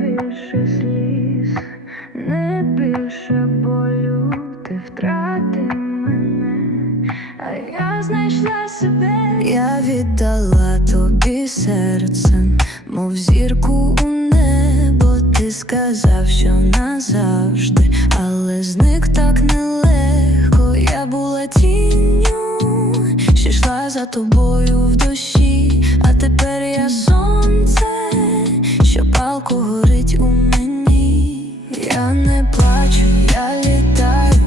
більше сліз, не більше болю, ти втратив мене, а я знайшла себе. Я віддала тобі серцем, мов зірку у небо. Ти сказав, що назавжди, але зник так нелегко. Я була тінню, що йшла за тобою в душі, Не плачу, я літаю,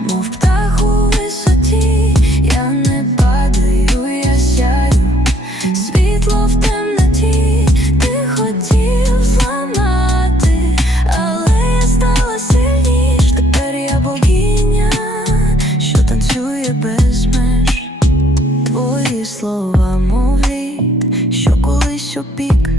мов птах у висоті, я не падаю, я сяю, світло в темноті, ти хотів зламати, але я стала тепер я богиня, що танцює без меж. Твої слова, мов лід, що колись опік,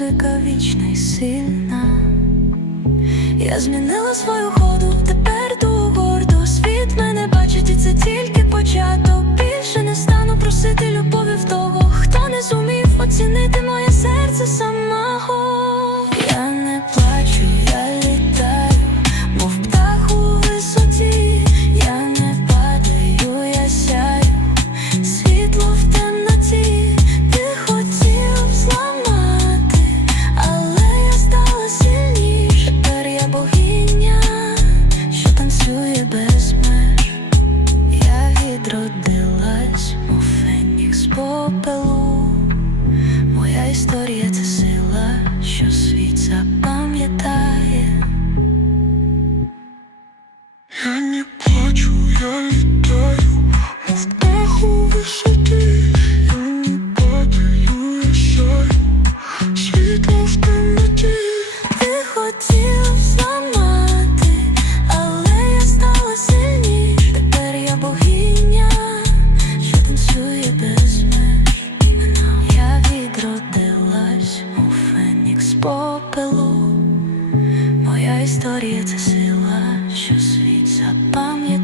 музика вічна й сильна. Я змінила свою ходу, тепер ту гордо Світ мене бачить, і це тільки початок. Більше не стану просити любові в того, хто не зумів оцінити моє серце самого. Історія це сила, що світ запам'ятає.